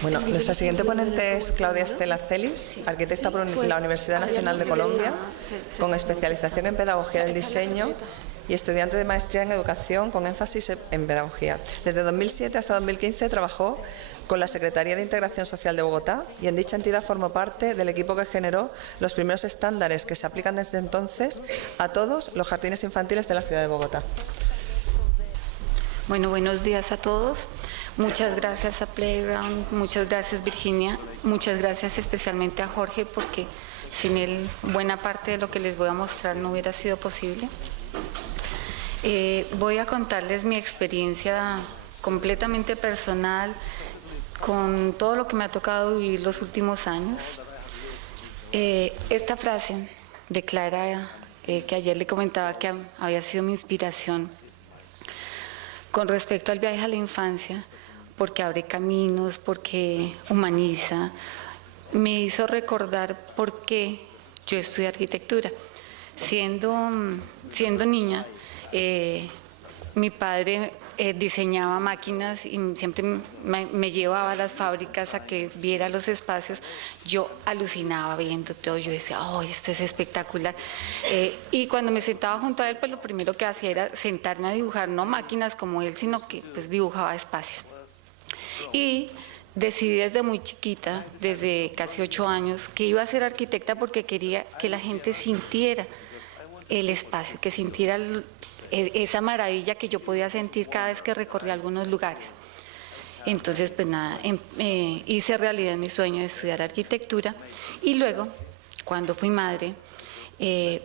Bueno, nuestra siguiente ponente es Claudia Estela Celis, arquitecta por la Universidad Nacional de Colombia, con especialización en Pedagogía del Diseño y estudiante de maestría en Educación con énfasis en Pedagogía. Desde 2007 hasta 2015 trabajó con la Secretaría de Integración Social de Bogotá y en dicha entidad formó parte del equipo que generó los primeros estándares que se aplican desde entonces a todos los jardines infantiles de la ciudad de Bogotá. Bueno, buenos días a todos. Muchas gracias a Playground, muchas gracias Virginia, muchas gracias especialmente a Jorge porque sin él buena parte de lo que les voy a mostrar no hubiera sido posible. Voy a contarles mi experiencia completamente personal con todo lo que me ha tocado vivir los últimos años. Esta frase de Clara, que ayer le comentaba que había sido mi inspiración con respecto al viaje a la infancia, porque abre caminos, porque humaniza, me hizo recordar por qué yo estudié arquitectura. Siendo niña, mi padre diseñaba máquinas y siempre me llevaba a las fábricas a que viera los espacios. Yo alucinaba viendo todo, yo decía, oh, esto es espectacular. Y cuando me sentaba junto a él, pues lo primero que hacía era sentarme a dibujar, no máquinas como él, sino que pues dibujaba espacios. Y decidí desde muy chiquita, desde casi 8 años, que iba a ser arquitecta porque quería que la gente sintiera el espacio, que sintiera esa maravilla que yo podía sentir cada vez que recorría algunos lugares. Entonces, pues nada, hice realidad mi sueño de estudiar arquitectura y luego, cuando fui madre,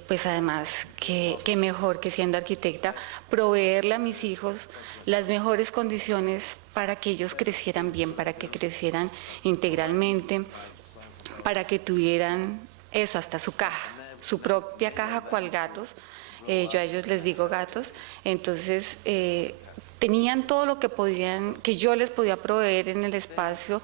pues además, que mejor que siendo arquitecta, proveerle a mis hijos las mejores condiciones para que ellos crecieran bien, para que crecieran integralmente, para que tuvieran eso, hasta su caja, su propia caja cual gatos. Yo a ellos les digo gatos, entonces tenían todo lo que podían, que yo les podía proveer en el espacio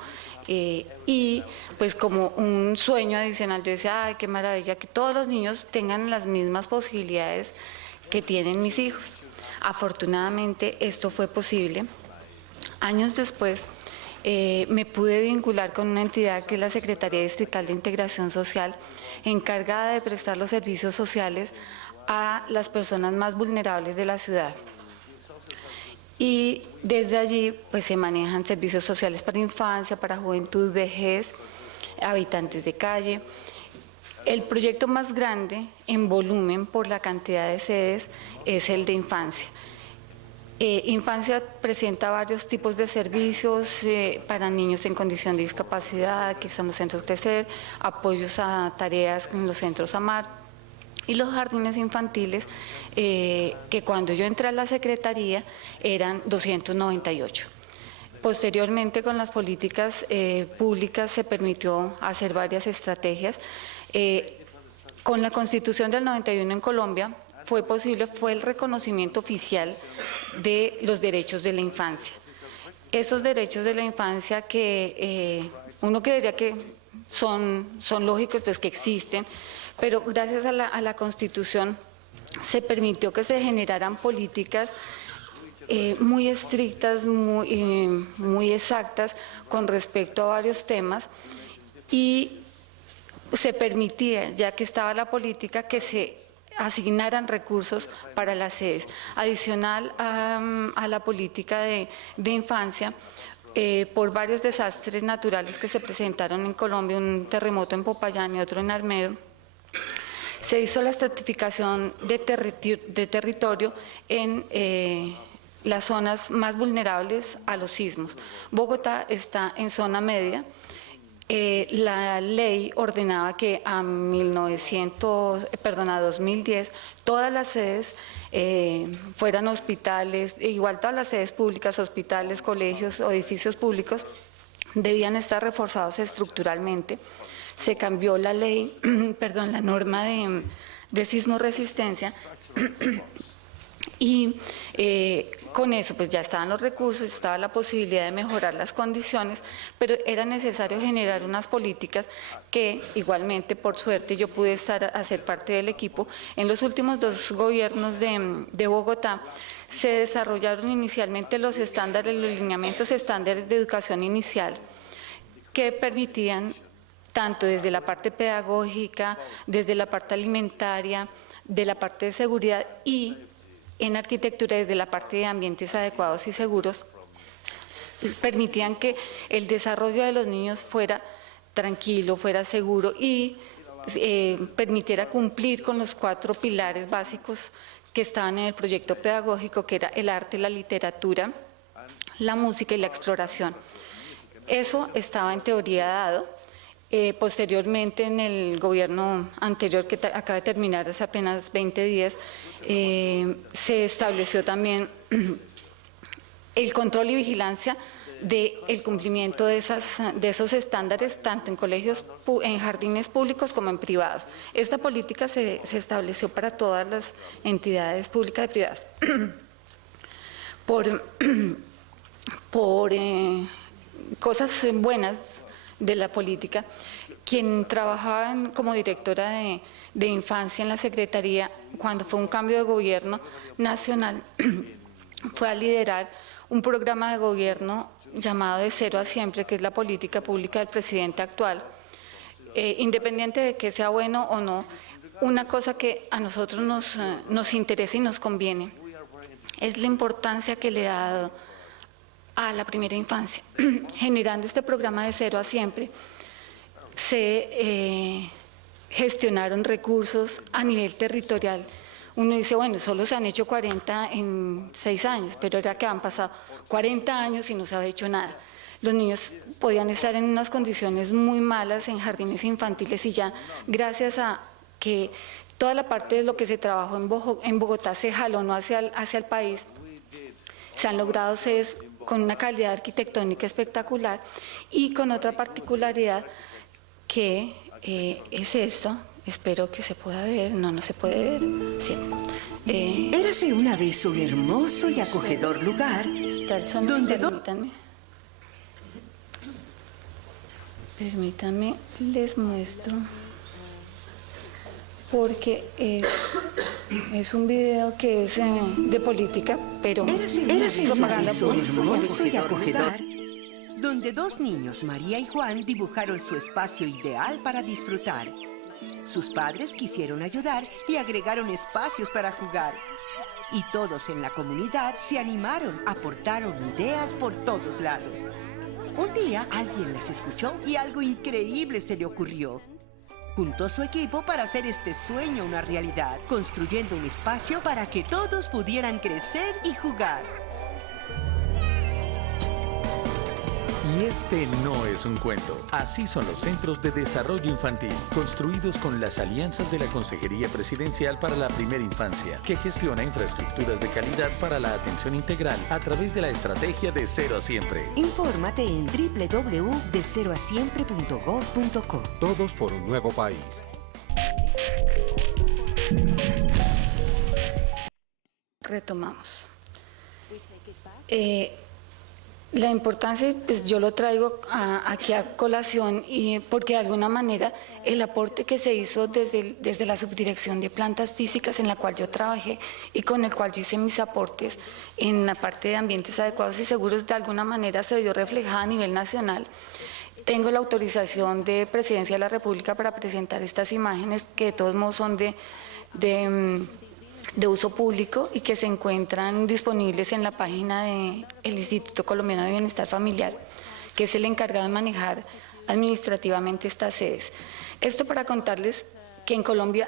y pues como un sueño adicional yo decía, ay, qué maravilla que todos los niños tengan las mismas posibilidades que tienen mis hijos. Afortunadamente esto fue posible. Años después me pude vincular con una entidad que es la Secretaría Distrital de Integración Social, encargada de prestar los servicios sociales a las personas más vulnerables de la ciudad. Y desde allí pues se manejan servicios sociales para infancia, para juventud, vejez, habitantes de calle. El proyecto más grande en volumen por la cantidad de sedes es el de infancia. Infancia presenta varios tipos de servicios para niños en condición de discapacidad, que son los centros Crecer, apoyos a tareas en los centros Amar, y los jardines infantiles, que cuando yo entré a la Secretaría eran 298. Posteriormente, con las políticas públicas se permitió hacer varias estrategias. Con la Constitución del 91 en Colombia fue el reconocimiento oficial de los derechos de la infancia. Esos derechos de la infancia que uno creería que son lógicos, pues que existen, pero gracias a la Constitución se permitió que se generaran políticas muy estrictas, muy exactas con respecto a varios temas, y se permitía, ya que estaba la política, que se asignaran recursos para las sedes. Adicional a la política de infancia, por varios desastres naturales que se presentaron en Colombia, un terremoto en Popayán y otro en Armero, se hizo la estratificación de territorio en las zonas más vulnerables a los sismos. Bogotá está en zona media. La ley ordenaba que a 2010 todas las sedes fueran hospitales, igual todas las sedes públicas, hospitales, colegios o edificios públicos debían estar reforzados estructuralmente. Se cambió la ley, la norma de sismo resistencia y con eso pues ya estaban los recursos, estaba la posibilidad de mejorar las condiciones, pero era necesario generar unas políticas que igualmente, por suerte, yo pude hacer parte del equipo. En los últimos 2 gobiernos de Bogotá se desarrollaron inicialmente los estándares, los lineamientos estándares de educación inicial, que permitían, tanto desde la parte pedagógica, desde la parte alimentaria, de la parte de seguridad y en arquitectura desde la parte de ambientes adecuados y seguros, permitían que el desarrollo de los niños fuera tranquilo, fuera seguro y permitiera cumplir con los 4 pilares básicos que estaban en el proyecto pedagógico, que era el arte, la literatura, la música y la exploración. Eso estaba en teoría dado. Posteriormente, en el gobierno anterior, que acaba de terminar hace apenas 20 días, se estableció también el control y vigilancia del cumplimiento de esos estándares, tanto en colegios, en jardines públicos como en privados. Esta política se estableció para todas las entidades públicas y privadas. Por cosas buenas de la política, quien trabajaba como directora de infancia en la Secretaría, cuando fue un cambio de gobierno nacional, fue a liderar un programa de gobierno llamado De Cero a Siempre, que es la política pública del presidente actual. Independiente de que sea bueno o no, una cosa que a nosotros nos interesa y nos conviene es la importancia que le ha dado a la primera infancia. Generando este programa De Cero a Siempre, se gestionaron recursos a nivel territorial. Uno dice, bueno, solo se han hecho 40 en 6 años, pero era que han pasado 40 años y no se había hecho nada. Los niños podían estar en unas condiciones muy malas en jardines infantiles y ya gracias a que toda la parte de lo que se trabajó en Bogotá se jalonó hacia el país, se han logrado sedes con una calidad arquitectónica espectacular y con otra particularidad que es esto. Espero que se pueda ver. No se puede ver. Sí. Érase una vez un hermoso y acogedor lugar donde Permítanme, les muestro, porque es un video que es de política, pero Érase una vez un hermoso y acogedor donde 2 niños, María y Juan, dibujaron su espacio ideal para disfrutar. Sus padres quisieron ayudar y agregaron espacios para jugar. Y todos en la comunidad se animaron, aportaron ideas por todos lados. Un día alguien las escuchó y algo increíble se le ocurrió. Juntó su equipo para hacer este sueño una realidad, construyendo un espacio para que todos pudieran crecer y jugar. Y este no es un cuento. Así son los centros de desarrollo infantil, construidos con las alianzas de la Consejería Presidencial para la Primera Infancia, que gestiona infraestructuras de calidad para la atención integral a través de la estrategia De Cero a Siempre. Infórmate en www.deceroasiempre.gov.co. Todos por un nuevo país. Retomamos. La importancia, pues yo lo traigo aquí a colación porque de alguna manera el aporte que se hizo desde la subdirección de plantas físicas en la cual yo trabajé y con el cual yo hice mis aportes en la parte de ambientes adecuados y seguros, de alguna manera se vio reflejada a nivel nacional. Tengo la autorización de Presidencia de la República para presentar estas imágenes que de todos modos son de uso público y que se encuentran disponibles en la página del Instituto Colombiano de Bienestar Familiar, que es el encargado de manejar administrativamente estas sedes. Esto para contarles que en Colombia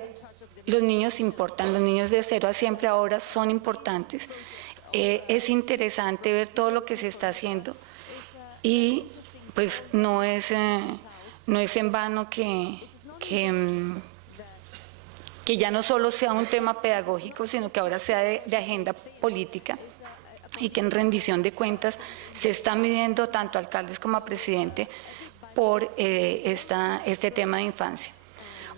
los niños importan, los niños de 0 a siempre ahora son importantes. Es interesante ver todo lo que se está haciendo y pues no es en vano que ya no solo sea un tema pedagógico, sino que ahora sea de agenda política y que en rendición de cuentas se están midiendo tanto a alcaldes como a presidente por este tema de infancia.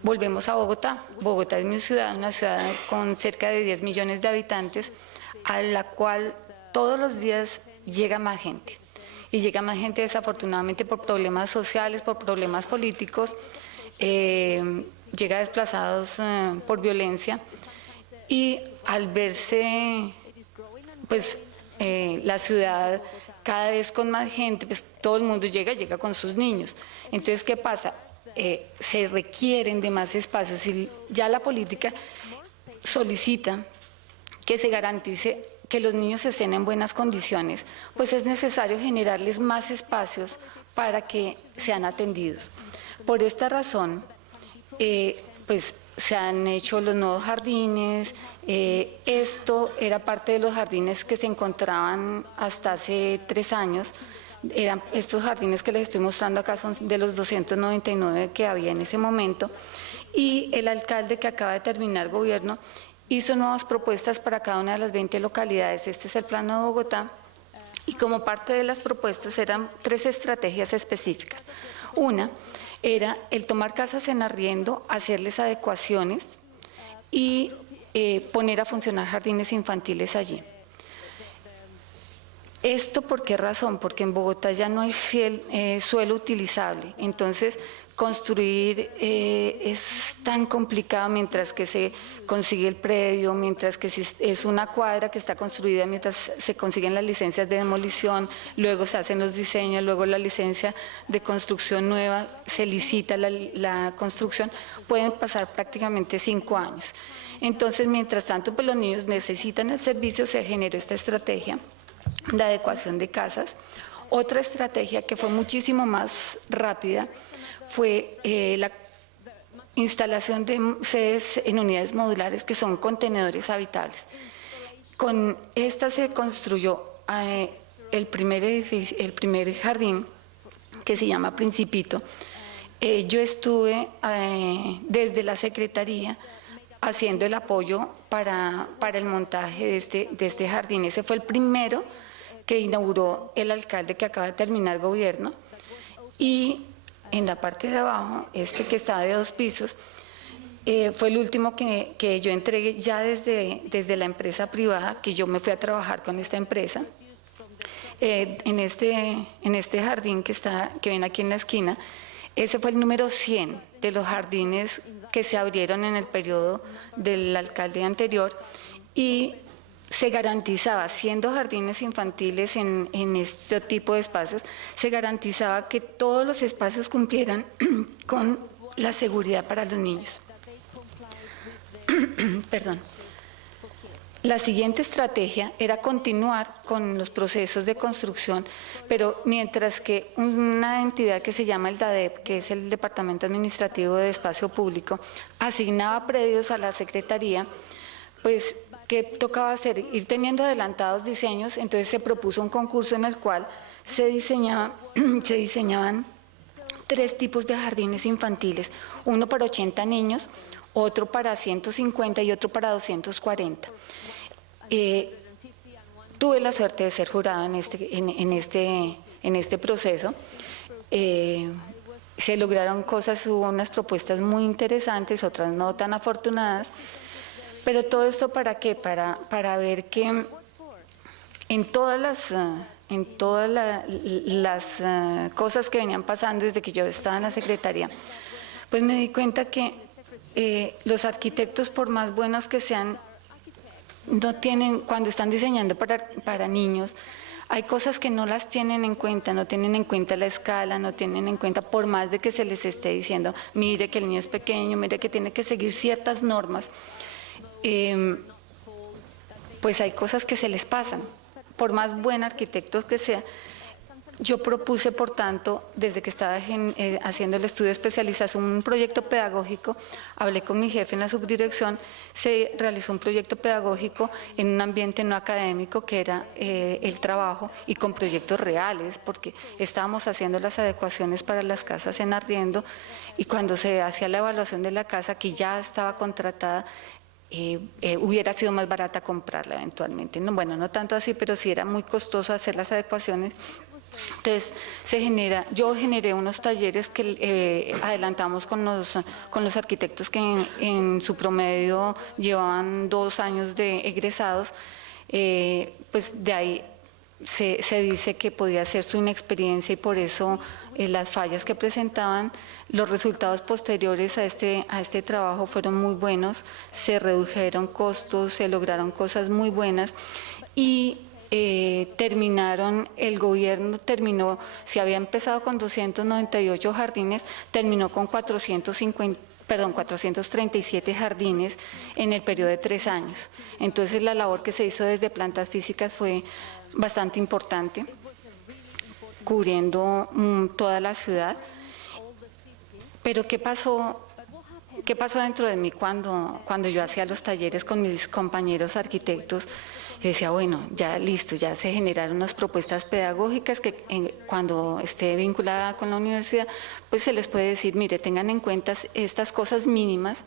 Volvemos a Bogotá. Bogotá es mi ciudad, una ciudad con cerca de 10 millones de habitantes, a la cual todos los días llega más gente. Y llega más gente desafortunadamente por problemas sociales, por problemas políticos, llega desplazados por violencia y al verse pues la ciudad cada vez con más gente, pues todo el mundo llega con sus niños. Entonces, ¿qué pasa? Se requieren de más espacios y ya la política solicita que se garantice que los niños estén en buenas condiciones, pues es necesario generarles más espacios para que sean atendidos. Por esta razón, pues se han hecho los nuevos jardines. Esto era parte de los jardines que se encontraban hasta hace 3 años. Estos jardines que les estoy mostrando acá son de los 299 que había en ese momento, y el alcalde que acaba de terminar gobierno hizo nuevas propuestas para cada una de las 20 localidades. Este es el plano de Bogotá, y como parte de las propuestas eran 3 estrategias específicas. Una era el tomar casas en arriendo, hacerles adecuaciones y poner a funcionar jardines infantiles allí. ¿Esto por qué razón? Porque en Bogotá ya no hay suelo utilizable, entonces construir es tan complicado mientras que se consigue el predio, mientras que es una cuadra que está construida, mientras se consiguen las licencias de demolición, luego se hacen los diseños, luego la licencia de construcción nueva, se licita la construcción, pueden pasar prácticamente 5 años. Entonces, mientras tanto, pues los niños necesitan el servicio, se generó esta estrategia de adecuación de casas. Otra estrategia que fue muchísimo más rápida fue la instalación de sedes en unidades modulares que son contenedores habitables. Con esta se construyó el primer jardín, que se llama Principito. Yo estuve desde la Secretaría haciendo el apoyo para el montaje de este jardín. Ese fue el primero que inauguró el alcalde que acaba de terminar gobierno, y en la parte de abajo, que estaba de 2 pisos, fue el último que yo entregué ya desde la empresa privada, que yo me fui a trabajar con esta empresa. En este jardín que ven aquí en la esquina, ese fue el número 100 de los jardines que se abrieron en el periodo del alcalde anterior, y se garantizaba, siendo jardines infantiles en este tipo de espacios, se garantizaba que todos los espacios cumplieran con la seguridad para los niños. Perdón. La siguiente estrategia era continuar con los procesos de construcción, pero mientras que una entidad que se llama el DADEP, que es el Departamento Administrativo de Espacio Público, asignaba predios a la Secretaría, pues que tocaba hacer, ir teniendo adelantados diseños. Entonces se propuso un concurso en el cual se diseñaban 3 tipos de jardines infantiles, uno para 80 niños, otro para 150 y otro para 240. Tuve la suerte de ser jurado en este proceso. Se lograron cosas, hubo unas propuestas muy interesantes, otras no tan afortunadas, pero todo esto ¿para qué? Para ver que en todas las cosas que venían pasando desde que yo estaba en la Secretaría, pues me di cuenta que los arquitectos, por más buenos que sean, no tienen, cuando están diseñando para niños, hay cosas que no las tienen en cuenta, no tienen en cuenta la escala, no tienen en cuenta, por más de que se les esté diciendo, mire que el niño es pequeño, mire que tiene que seguir ciertas normas, pues hay cosas que se les pasan, por más buen arquitecto que sea. Yo propuse, por tanto, desde que estaba haciendo el estudio de especialización, un proyecto pedagógico. Hablé con mi jefe en la subdirección, se realizó un proyecto pedagógico en un ambiente no académico, que era el trabajo, y con proyectos reales, porque estábamos haciendo las adecuaciones para las casas en arriendo, y cuando se hacía la evaluación de la casa, que ya estaba contratada, hubiera sido más barata comprarla eventualmente. No, bueno, no tanto así, pero sí era muy costoso hacer las adecuaciones. Entonces, yo generé unos talleres que adelantamos con los arquitectos que en su promedio llevaban 2 años de egresados. Pues de ahí se dice que podía ser su inexperiencia, y por eso las fallas que presentaban. Los resultados posteriores a este trabajo fueron muy buenos, se redujeron costos, se lograron cosas muy buenas, y el gobierno terminó, si había empezado con 298 jardines, terminó con 437 jardines en el periodo de 3 años. Entonces la labor que se hizo desde plantas físicas fue bastante importante, cubriendo toda la ciudad. Pero ¿qué pasó dentro de mí cuando yo hacía los talleres con mis compañeros arquitectos? Yo decía, bueno, ya listo, ya se generaron unas propuestas pedagógicas que cuando esté vinculada con la universidad, pues se les puede decir, mire, tengan en cuenta estas cosas mínimas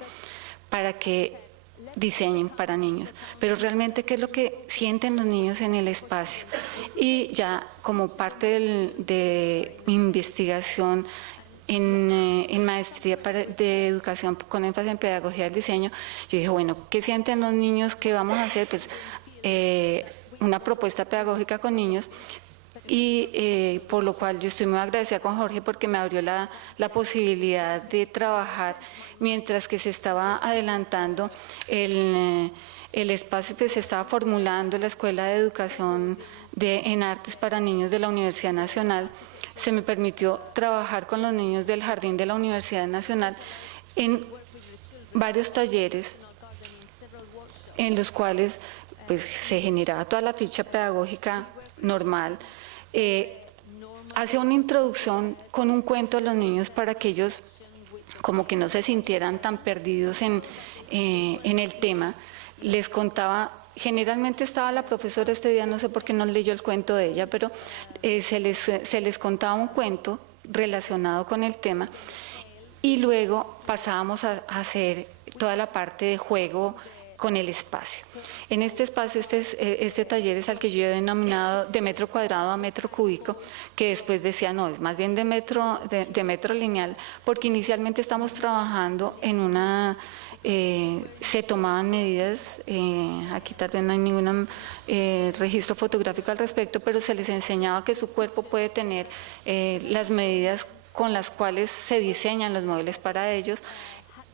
para que diseñen para niños. Pero realmente, ¿qué es lo que sienten los niños en el espacio? Y ya como parte de mi investigación en maestría de educación con énfasis en pedagogía del diseño, yo dije, bueno, ¿qué sienten los niños? ¿Qué vamos a hacer? Pues una propuesta pedagógica con niños, y por lo cual yo estoy muy agradecida con Jorge porque me abrió la posibilidad de trabajar mientras que se estaba adelantando el espacio, pues se estaba formulando la Escuela de Educación en Artes para Niños de la Universidad Nacional. Se me permitió trabajar con los niños del jardín de la Universidad Nacional en varios talleres en los cuales pues se generaba toda la ficha pedagógica normal. Hacía una introducción con un cuento a los niños para que ellos como que no se sintieran tan perdidos en el tema. Les contaba, generalmente estaba la profesora este día, no sé por qué no leyó el cuento de ella, pero se les contaba un cuento relacionado con el tema y luego pasábamos a hacer toda la parte de juego con el espacio. En este espacio, este taller es al que yo he denominado de metro cuadrado a metro cúbico, que después decía, no, es más bien de metro lineal, porque inicialmente estamos trabajando en una, se tomaban medidas, aquí tal vez no hay ningún registro fotográfico al respecto, pero se les enseñaba que su cuerpo puede tener las medidas con las cuales se diseñan los muebles para ellos.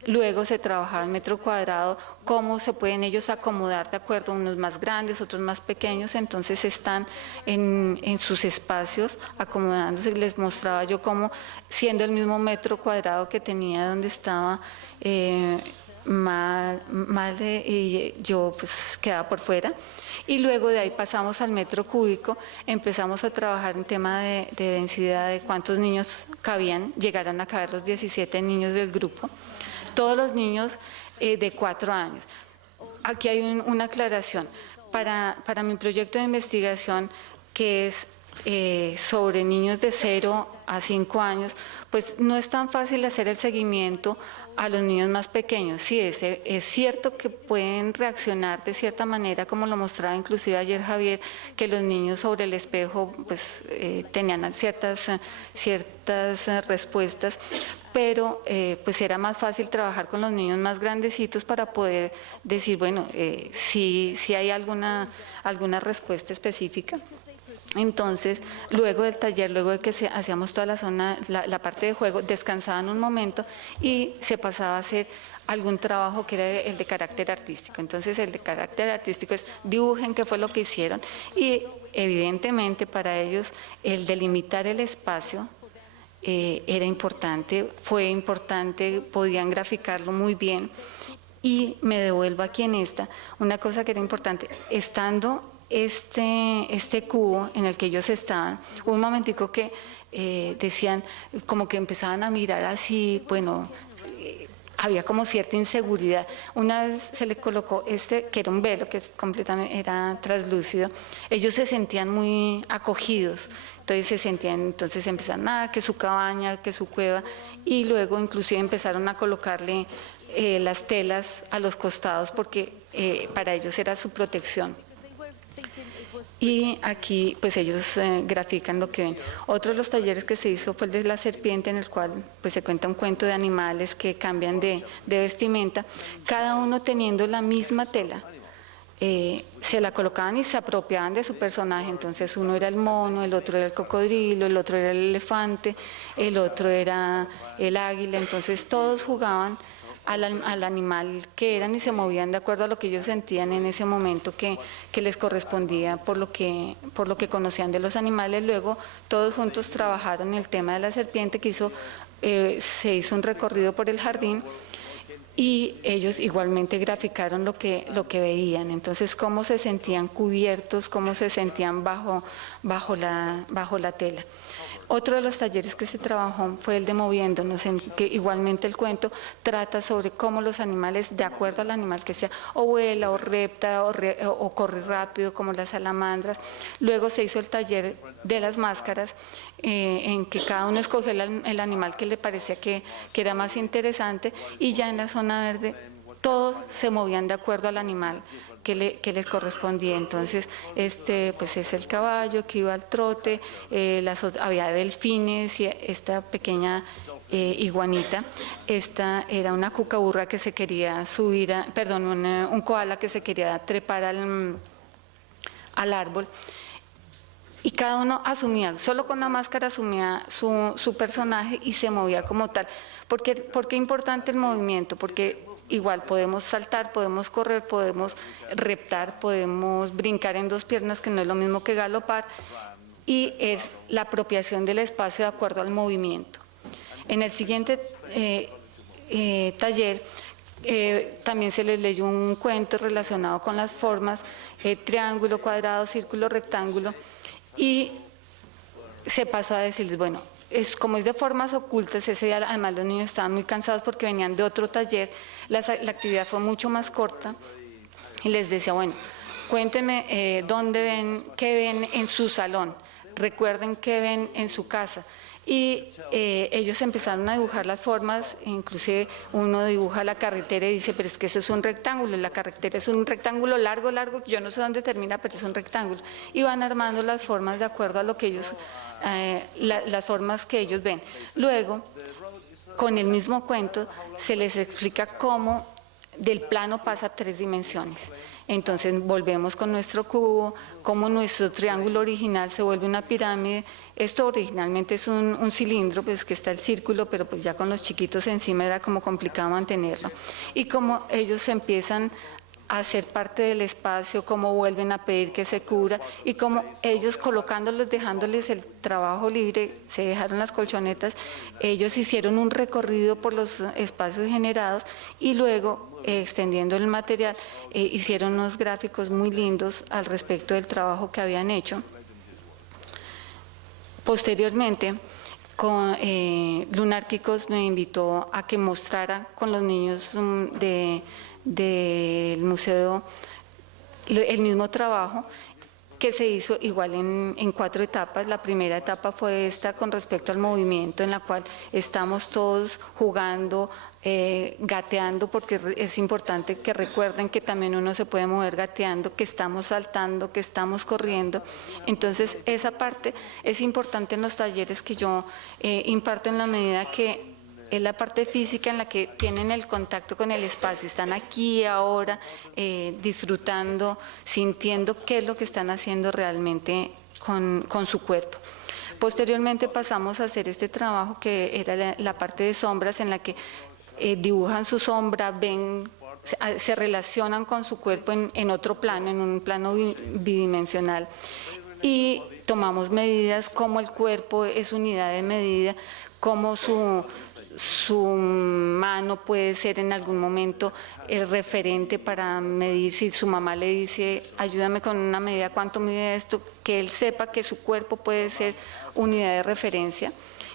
Luego se trabajaba en metro cuadrado, cómo se pueden ellos acomodar de acuerdo, unos más grandes, otros más pequeños, entonces están en sus espacios acomodándose. Les mostraba yo cómo, siendo el mismo metro cuadrado que tenía donde estaba, y yo pues quedaba por fuera. Y luego de ahí pasamos al metro cúbico, empezamos a trabajar en tema de densidad, de cuántos niños cabían, llegaron a caber los 17 niños del grupo. Todos los niños de 4 años. Aquí hay una aclaración. Para mi proyecto de investigación, que es sobre niños de 0 a 5 años, pues no es tan fácil hacer el seguimiento a los niños más pequeños. Sí, es cierto que pueden reaccionar de cierta manera, como lo mostraba inclusive ayer Javier, que los niños sobre el espejo pues tenían ciertas respuestas, pero pues era más fácil trabajar con los niños más grandecitos para poder decir, bueno, si hay alguna respuesta específica. Entonces, luego del taller, luego de que hacíamos toda la zona, la parte de juego, descansaban un momento y se pasaba a hacer algún trabajo que era el de carácter artístico. Entonces, el de carácter artístico es dibujen qué fue lo que hicieron y evidentemente para ellos el delimitar el espacio era importante, fue importante, podían graficarlo muy bien. Y me devuelvo aquí en una cosa que era importante, estando este cubo en el que ellos estaban, un momentico que decían, como que empezaban a mirar así, bueno, había como cierta inseguridad. Una vez se le colocó que era un velo, que era translúcido, ellos se sentían muy acogidos, entonces empezaron que su cabaña, que su cueva, y luego inclusive empezaron a colocarle las telas a los costados porque para ellos era su protección. Y aquí pues ellos grafican lo que ven. Otro de los talleres que se hizo fue el de la serpiente, en el cual pues se cuenta un cuento de animales que cambian de vestimenta, cada uno teniendo la misma tela. Se la colocaban y se apropiaban de su personaje, entonces uno era el mono, el otro era el cocodrilo, el otro era el elefante, el otro era el águila, entonces todos jugaban al animal que eran y se movían de acuerdo a lo que ellos sentían en ese momento que les correspondía por lo que conocían de los animales. Luego todos juntos trabajaron el tema de la serpiente, que se hizo un recorrido por el jardín y ellos igualmente graficaron lo que veían. Entonces, cómo se sentían cubiertos, cómo se sentían bajo la tela. Otro de los talleres que se trabajó fue el de Moviéndonos, en que igualmente el cuento trata sobre cómo los animales, de acuerdo al animal que sea, o vuela, o repta, o corre rápido, como las salamandras. Luego se hizo el taller de las máscaras, en que cada uno escogió el animal que le parecía que era más interesante, y ya en la zona verde todos se movían de acuerdo al animal que les correspondía. Entonces, pues es el caballo que iba al trote, había delfines y esta pequeña iguanita. Esta era una cucaburra que se quería subir, un koala que se quería trepar al árbol. Y cada uno asumía, solo con la máscara asumía su personaje y se movía como tal. ¿Por qué es importante el movimiento? Porque igual podemos saltar, podemos correr, podemos reptar, podemos brincar en dos piernas, que no es lo mismo que galopar, y es la apropiación del espacio de acuerdo al movimiento. En el siguiente taller también se les leyó un cuento relacionado con las formas, triángulo, cuadrado, círculo, rectángulo, y se pasó a decirles, bueno, como es de formas ocultas, ese día además los niños estaban muy cansados porque venían de otro taller, la actividad fue mucho más corta, y les decía, bueno, cuéntenme dónde ven, qué ven en su salón, recuerden qué ven en su casa. Y ellos empezaron a dibujar las formas, inclusive uno dibuja la carretera y dice, pero es que eso es un rectángulo, la carretera es un rectángulo largo, yo no sé dónde termina, pero es un rectángulo. Y van armando las formas de acuerdo a lo que ellos, las formas que ellos ven. Luego, con el mismo cuento, se les explica cómo del plano pasa a 3 dimensiones. Entonces volvemos con nuestro cubo, cómo nuestro triángulo original se vuelve una pirámide. Esto originalmente es un cilindro, pues que está el círculo, pero pues ya con los chiquitos encima era como complicado mantenerlo. Y cómo ellos empiezan a ser parte del espacio, cómo vuelven a pedir que se cubra, y cómo ellos colocándolos, dejándoles el trabajo libre, se dejaron las colchonetas, ellos hicieron un recorrido por los espacios generados y luego, extendiendo el material, hicieron unos gráficos muy lindos al respecto del trabajo que habían hecho. Posteriormente, Lunárquicos me invitó a que mostrara con los niños del museo el mismo trabajo que se hizo igual en 4 etapas. La primera etapa fue esta con respecto al movimiento, en la cual estamos todos jugando, gateando, porque es importante que recuerden que también uno se puede mover gateando, que estamos saltando, que estamos corriendo. Entonces esa parte es importante en los talleres que yo imparto, en la medida que es la parte física en la que tienen el contacto con el espacio, están aquí ahora disfrutando, sintiendo qué es lo que están haciendo realmente con su cuerpo. Posteriormente pasamos a hacer este trabajo que era la parte de sombras, en la que dibujan su sombra, ven, se relacionan con su cuerpo en otro plano, en un plano bidimensional, y tomamos medidas, cómo el cuerpo es unidad de medida, cómo su mano puede ser en algún momento el referente para medir. Si su mamá le dice, ayúdame con una medida, ¿cuánto mide esto? Que él sepa que su cuerpo puede ser unidad de referencia.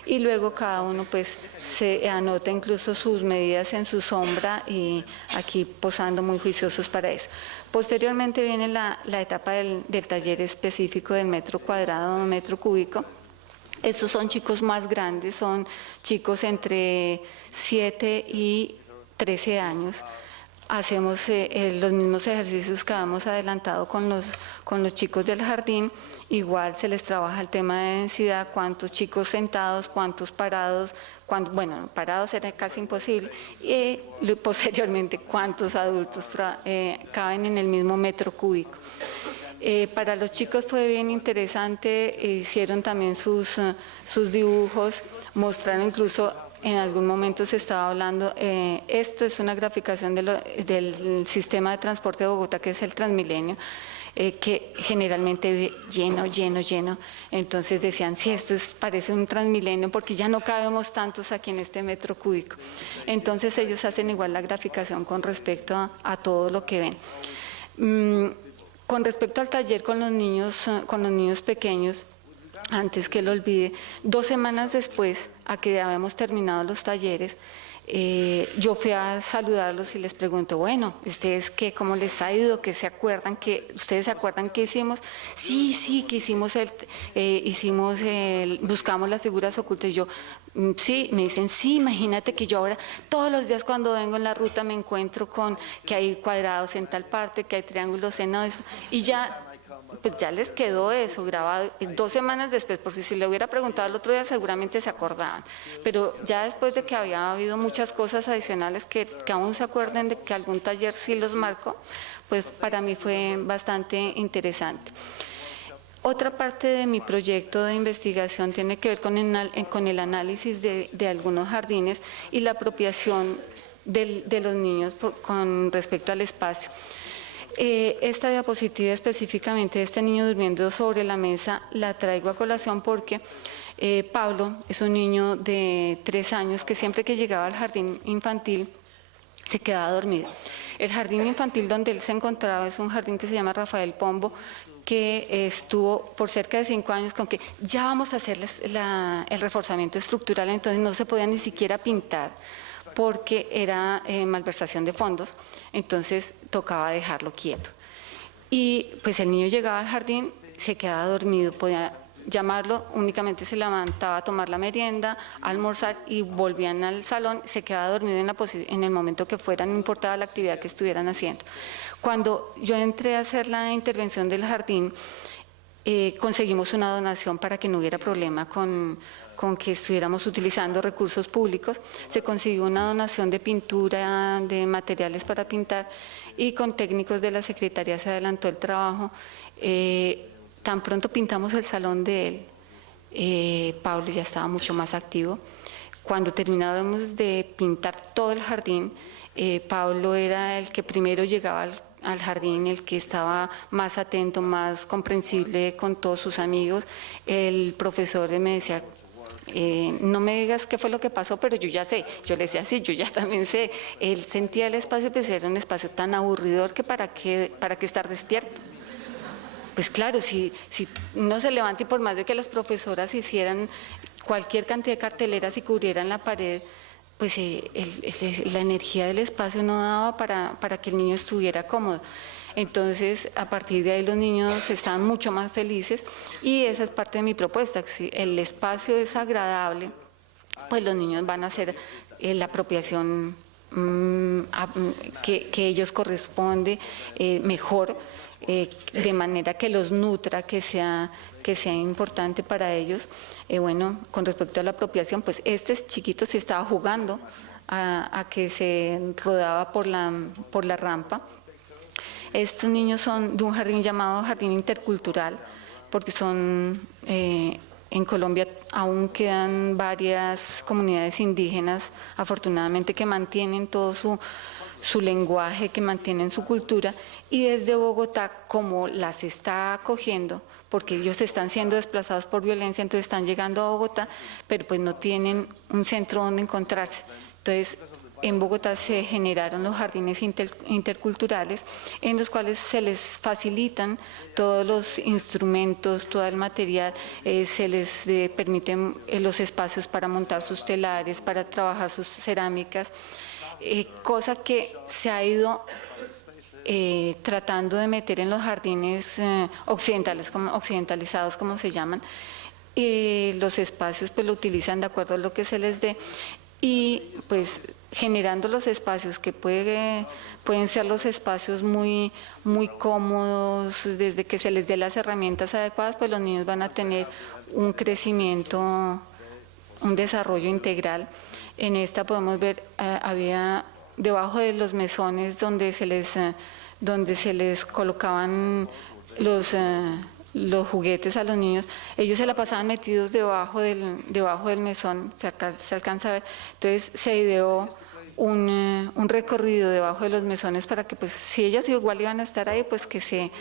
Y luego cada uno pues se anota incluso sus medidas en su sombra, y aquí posando muy juiciosos para eso. Posteriormente viene la etapa del taller específico del metro cuadrado, metro cúbico. Estos son chicos más grandes, son chicos entre 7 y 13 años. Hacemos los mismos ejercicios que habíamos adelantado con los chicos del jardín. Igual se les trabaja el tema de densidad, cuántos chicos sentados, cuántos parados, bueno, parados era casi imposible, y posteriormente cuántos adultos caben en el mismo metro cúbico. Para los chicos fue bien interesante, hicieron también sus dibujos, mostraron incluso en algún momento se estaba hablando, esto es una graficación del sistema de transporte de Bogotá, que es el Transmilenio, que generalmente vive lleno, lleno, lleno. Entonces decían, sí, parece un Transmilenio porque ya no cabemos tantos aquí en este metro cúbico. Entonces ellos hacen igual la graficación con respecto a todo lo que ven. Con respecto al taller con los niños pequeños, antes que lo olvide, 2 semanas después a que habíamos terminado los talleres, yo fui a saludarlos y les pregunto, bueno, ¿ustedes qué? ¿Cómo les ha ido? ¿Qué se acuerdan? ¿Ustedes se acuerdan qué hicimos? Sí, que buscamos las figuras ocultas. Y yo, sí, me dicen, sí, imagínate que yo ahora todos los días cuando vengo en la ruta me encuentro con que hay cuadrados en tal parte, que hay triángulos en eso, y ya... Pues ya les quedó eso grabado 2 semanas después, porque si le hubiera preguntado el otro día seguramente se acordaban. Pero ya después de que había habido muchas cosas adicionales que aún se acuerden de que algún taller sí los marcó, pues para mí fue bastante interesante. Otra parte de mi proyecto de investigación tiene que ver con el análisis de algunos jardines y la apropiación de los niños con respecto al espacio. Esta diapositiva específicamente de este niño durmiendo sobre la mesa la traigo a colación porque Pablo es un niño de 3 años que siempre que llegaba al jardín infantil se quedaba dormido. El jardín infantil donde él se encontraba es un jardín que se llama Rafael Pombo, que estuvo por cerca de 5 años con que ya vamos a hacerles el reforzamiento estructural, entonces no se podía ni siquiera pintar, porque era malversación de fondos, entonces tocaba dejarlo quieto. Y pues el niño llegaba al jardín, se quedaba dormido, podía llamarlo, únicamente se levantaba a tomar la merienda, a almorzar y volvían al salón, se quedaba dormido en el momento que fuera, no importaba la actividad que estuvieran haciendo. Cuando yo entré a hacer la intervención del jardín, conseguimos una donación para que no hubiera problema con que estuviéramos utilizando recursos públicos. Se consiguió una donación de pintura, de materiales para pintar, y con técnicos de la Secretaría se adelantó el trabajo. Tan pronto pintamos el salón de él, Pablo ya estaba mucho más activo. Cuando terminábamos de pintar todo el jardín, Pablo era el que primero llegaba al jardín, el que estaba más atento, más comprensible con todos sus amigos. El profesor me decía, no me digas qué fue lo que pasó, pero yo ya sé. Yo le decía, sí, yo ya también sé. Él sentía el espacio, pues era un espacio tan aburridor que para qué estar despierto. Pues claro, si uno se levanta y por más de que las profesoras hicieran cualquier cantidad de carteleras y cubrieran la pared, pues la energía del espacio no daba para que el niño estuviera cómodo. Entonces, a partir de ahí los niños están mucho más felices y esa es parte de mi propuesta. Si el espacio es agradable, pues los niños van a hacer la apropiación que ellos corresponde mejor, de manera que los nutra, que sea importante para ellos. Bueno, con respecto a la apropiación, pues este chiquito sí estaba jugando a que se rodaba por la rampa. Estos niños son de un jardín llamado Jardín Intercultural, porque en Colombia aún quedan varias comunidades indígenas, afortunadamente, que mantienen todo su lenguaje, que mantienen su cultura, y desde Bogotá, como las está acogiendo, porque ellos están siendo desplazados por violencia, entonces están llegando a Bogotá, pero pues no tienen un centro donde encontrarse. Entonces, en Bogotá se generaron los jardines interculturales, en los cuales se les facilitan todos los instrumentos, todo el material, se les permiten los espacios para montar sus telares, para trabajar sus cerámicas, cosa que se ha ido tratando de meter en los jardines occidentalizados, como se llaman. Los espacios pues lo utilizan de acuerdo a lo que se les dé, y pues generando los espacios que pueden ser los espacios muy cómodos, desde que se les dé las herramientas adecuadas, pues los niños van a tener un crecimiento, un desarrollo integral. En esta podemos ver, había debajo de los mesones donde se les colocaban los juguetes a los niños, ellos se la pasaban metidos debajo del mesón, se alcanza a ver. Entonces se ideó un recorrido debajo de los mesones para que, pues, si ellos igual iban a estar ahí, pues que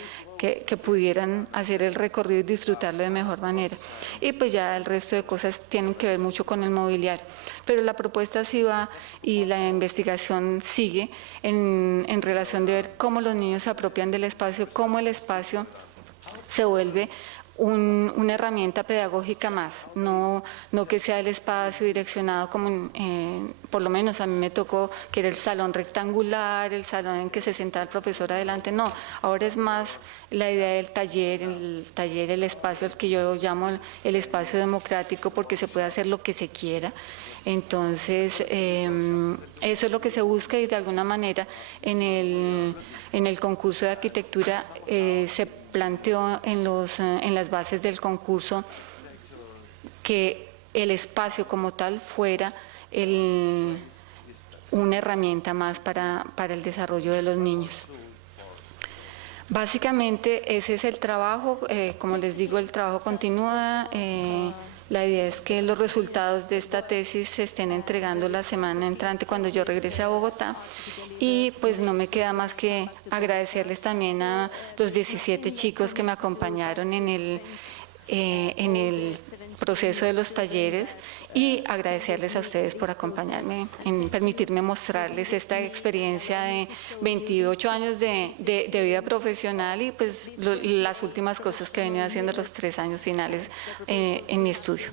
pudieran hacer el recorrido y disfrutarlo de mejor manera. Y pues ya el resto de cosas tienen que ver mucho con el mobiliario. Pero la propuesta sí va y la investigación sigue en relación de ver cómo los niños se apropian del espacio, cómo el espacio se vuelve una herramienta pedagógica más, no que sea el espacio direccionado como, por lo menos a mí me tocó, que era el salón rectangular, el salón en que se sentaba el profesor adelante, no, ahora es más la idea del taller, el espacio, el que yo llamo el espacio democrático, porque se puede hacer lo que se quiera. Entonces, eso es lo que se busca, y de alguna manera en el concurso de arquitectura se planteó en las bases del concurso que el espacio como tal fuera una herramienta más para el desarrollo de los niños. Básicamente ese es el trabajo, como les digo, el trabajo continúa. La idea es que los resultados de esta tesis se estén entregando la semana entrante cuando yo regrese a Bogotá, y pues no me queda más que agradecerles también a los 17 chicos que me acompañaron en el proceso de los talleres, y agradecerles a ustedes por acompañarme, en permitirme mostrarles esta experiencia de 28 años de vida profesional, y pues las últimas cosas que he venido haciendo los 3 años finales en mi estudio.